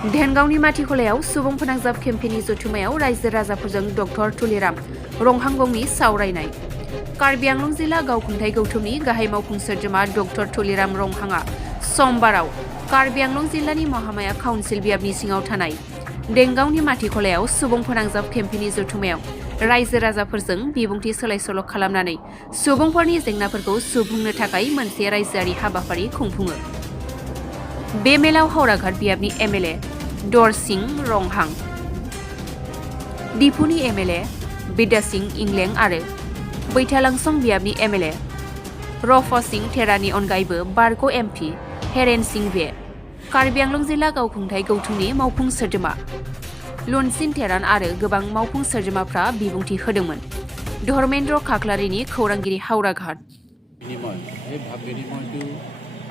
धेनगावनि माथिखलायाव सुबुं फोनांजाब केम्पेनि जथुमायाव रायजो राजाफोरजों डक्टर तुलिराम रंहांगंनि सावरायनाय। कार्बि आंलं जिल्ला गावखुंथाय गौथुमनि गाहाय मावफुं सोद्रोमा डक्टर तुलिराम रंहांआ समबाराव कार्बि आंलं जिल्लानि महामाया काउन्सिल बियाबनि सिङाव थानाय देंगावनि माथिखलायाव सुबुं फोनांजाब केम्पेनि जथुमायाव रायजो राजाफोरजों बिबुंथि सोलाय-सोल' खालामनानै सुबुंफोरनि जेंनाफोरखौ सुफुंनो थाखाय मोनसे रायजोआरि हाबाफारि खुंफुङो। बे मेलाव हावराघाट बियाबनि एमएलए दरसिं रंहां, दिफुनि एमएलए बिद्यासिं इंलें आरो बैथालांसं बियाबनि एमएलए रफसिं थेरानि अनगायैबो बारग' एमपि हेरेन सिं बे, कार्बि आंलं जिल्ला गावखुंथाय गौथुमनि मावफुं सोद्रोमा लुनसिन थेरान आरो गोबां मावफुं सोद्रोमाफ्रा बिबुंथि होदोंमोन। धर्मेन्द्र खाख्लारिनि खौरांगिरि हावराघाट।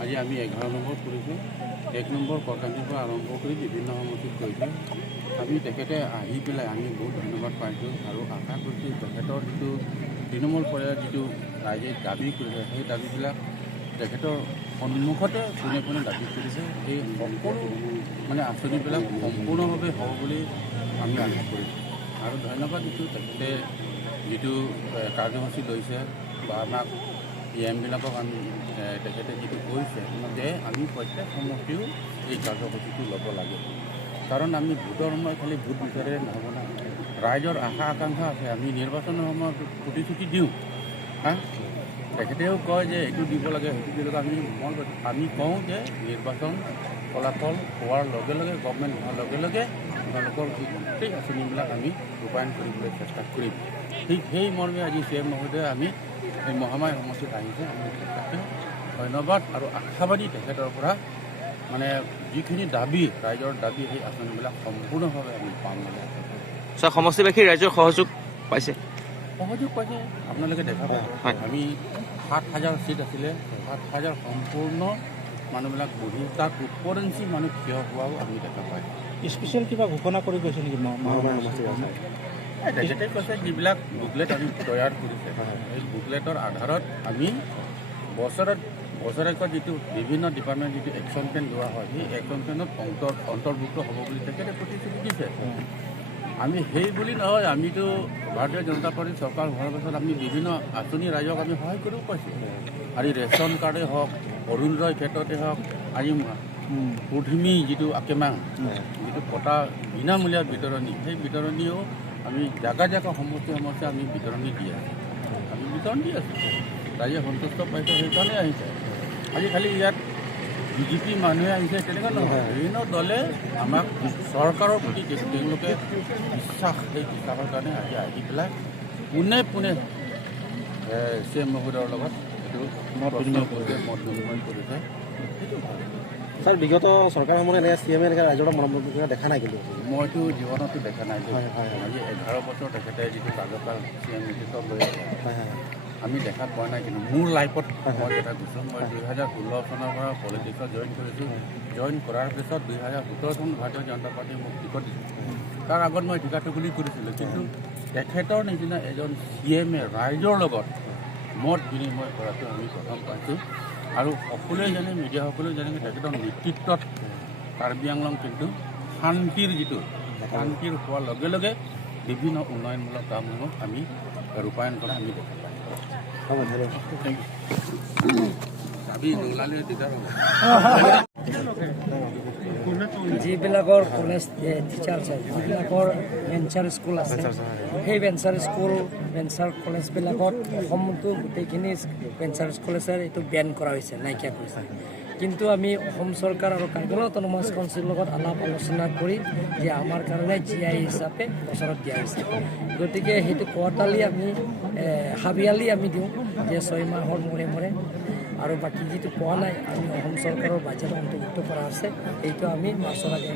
আজি আমি 11 নম্বৰ কৰিছোঁ। 1 নম্বৰ কৰকান্তিৰ পৰা আৰম্ভ কৰি বিভিন্ন সমষ্টিত কৰিছোঁ। আমি তেখেতে আহি পেলাই আমি বহুত ধন্যবাদ পাইছোঁ আৰু আশা কৰিছোঁ তেখেতৰ যিটো তৃণমূল পৰ্যায়ত যিটো ৰাইজে দাবী কৰিছে সেই দাবীবিলাক তেখেতৰ সন্মুখতে কোনে কোনে দাবী কৰিছে সেই সকলো আঁচনিবিলাক সম্পূৰ্ণভাৱে হ'ব বুলি আমি আশা কৰিছোঁ আৰু ধন্যবাদ দিছোঁ তেখেতে যিটো কাৰ্যসূচী লৈছে বা আমাক বিলাকক আমি তেখেতে যিটো কৈছে যে আমি প্ৰত্যেক সমষ্টিও এই কাৰ্যসূচীটো ল'ব লাগে, কাৰণ আমি ভোটৰ সময় খালি ভোট বিচাৰে নহ'ব না, ৰাইজৰ আশা আকাংক্ষা আছে। আমি নিৰ্বাচনৰ সময়ত প্ৰতিশ্ৰুতি দিওঁ, তেখেতেও কয় যে এইটো দিব লাগে সেইটো দিব লাগে। আমি কওঁ যে নিৰ্বাচন ফলাফল হোৱাৰ লগে লগে গভৰ্ণমেণ্ট হোৱাৰ লগে লগে আপোনালোকৰ গোটেই আঁচনিবিলাক আমি ৰূপায়ণ কৰিবলৈ চেষ্টা কৰিম। ঠিক সেই মৰ্মে আজি CM মহোদয়ে আমি এই মহামায়া সমষ্টিত আহিছে। আমি তেখেতকে ধন্যবাদ আৰু আশাবাদী তেখেতৰ পৰা যিখিনি দাবী ৰাইজৰ দাবী সেই আঁচনিবিলাক সম্পূৰ্ণভাৱে আমি পাম বুলি আশা কৰোঁ। সমষ্টিবাসী ৰাইজৰ সহযোগ পাইছে আপোনালোকে দেখা পাব। আমি 7,000 চিট আছিলে, 7,000 সম্পূৰ্ণ মানুহবিলাক বহি তাত উপৰঞ্চি মানুহ থিয় হোৱাও আমি দেখা পাই। স্পেচিয়েল কিবা ঘোষণা কৰি গৈছে নেকি? তেখেতে কৈছে যিবিলাক বুকলেট আমি তৈয়াৰ কৰিছে সেই বুকলেটৰ আধাৰত আমি বছৰেকত যিটো বিভিন্ন ডিপাৰ্টমেণ্ট যিটো একশ্যন প্লেন লোৱা হয় সেই একশ্যন প্লেনত অন্তৰ্ভুক্ত হ'ব বুলি তেখেতে প্ৰতিশ্ৰুতি দিছে। আমি সেই বুলি নহয়, আমিতো ভাৰতীয় জনতা পাৰ্টীৰ চৰকাৰ হোৱাৰ পাছত আমি বিভিন্ন আঁচনি ৰাইজক আমি সহায় কৰিও পাইছোঁ। আজি ৰেচন কাৰ্ডেই হওক, অৰুণোদয়ৰ ক্ষেত্ৰতে হওক, আজি পুধিমি যিটো আকেমা যিটো পতা বিনামূলীয়া বিতৰণী সেই বিতৰণীও আমি জাগা সমষ্টি আমি বিতৰণী দি আছোঁ। আমি বিতৰণ দি আছোঁ, ৰাইজে সন্তুষ্ট পাইছে সেইকাৰণে আহিছে। আজি খালি ইয়াত বিজেপি মানুহে আহিছে তেনেকুৱা নহয়, বিভিন্ন দলে আমাক চৰকাৰৰ প্ৰতি তেওঁলোকে বিশ্বাস, সেই বিশ্বাসৰ কাৰণে আজি আহি পেলাই পোনে পোনে CM মহোদয়ৰ লগত এইটো মত বিনিময় কৰিছে। ছাৰ, বিগত চৰকাৰসমূহে এনেকৈ CM এনেকৈ ৰাইজৰ মৰম দেখা নাই, কিন্তু মইতো জীৱনতো দেখা নাই। আজি 11 বছৰ তেখেতে যিটো কাৰ্যকাল CM নেতৃত্বত লৈ আছে আমি দেখা পোৱা নাই। কিন্তু মোৰ লাইফত মই এটা কৈছোঁ, মই 2016 চনৰ পৰা পলিটিক্সত জইন কৰিছোঁ। জইন কৰাৰ পিছত 2017 চন ভাৰতীয় জনতা পাৰ্টীয়ে মোক টিকট দিছিল। তাৰ আগত মই ঠিকাটো বুলি কৰিছিলোঁ, কিন্তু তেখেতৰ নিচিনা এজন CM ৰাইজৰ লগত মত বিনিময় কৰাটো আমি প্ৰথম পাইছোঁ। আৰু সকলোৱে জানে, মিডিয়াসকলেও জানে তেখেতৰ নেতৃত্বত কাৰ্বি আংলং কিন্তু শান্তিৰ হোৱাৰ লগে লগে বিভিন্ন উন্নয়নমূলক কামসমূহ আমি ৰূপায়ণ কৰা আমি দেখা পাইছোঁ। যিবিলাকৰ কলেজ টিচাৰ আছে, যিবিলাকৰ ভেঞ্চাৰ স্কুল আছে, সেই ভেঞ্চাৰ স্কুল ভেঞ্চাৰ কলেজবিলাকত অসমতো গোটেইখিনি ভেঞ্চাৰ স্কুল আছে, এইটো বেন কৰা হৈছে, নাইকিয়া কৰিছে। কিন্তু আমি অসম চৰকাৰ আৰু কাৰ্বি আংলং অট'নমাছ কাউন্সিলৰ লগত আলাপ আলোচনা কৰি যে আমাৰ কাৰণে GI হিচাপে বছৰত দিয়া হৈছে, গতিকে সেইটো কোৱাৰ্টাৰলি আমি হাবিয়ালি আমি দিওঁ যে 6 মাহৰ মূৰে মূৰে। আৰু বাকী যিটো পোৱা নাই আমি অসম চৰকাৰৰ বাজেট অন্তৰ্ভুক্ত কৰা আছে, সেইটো আমি মাৰ্চৰ আগে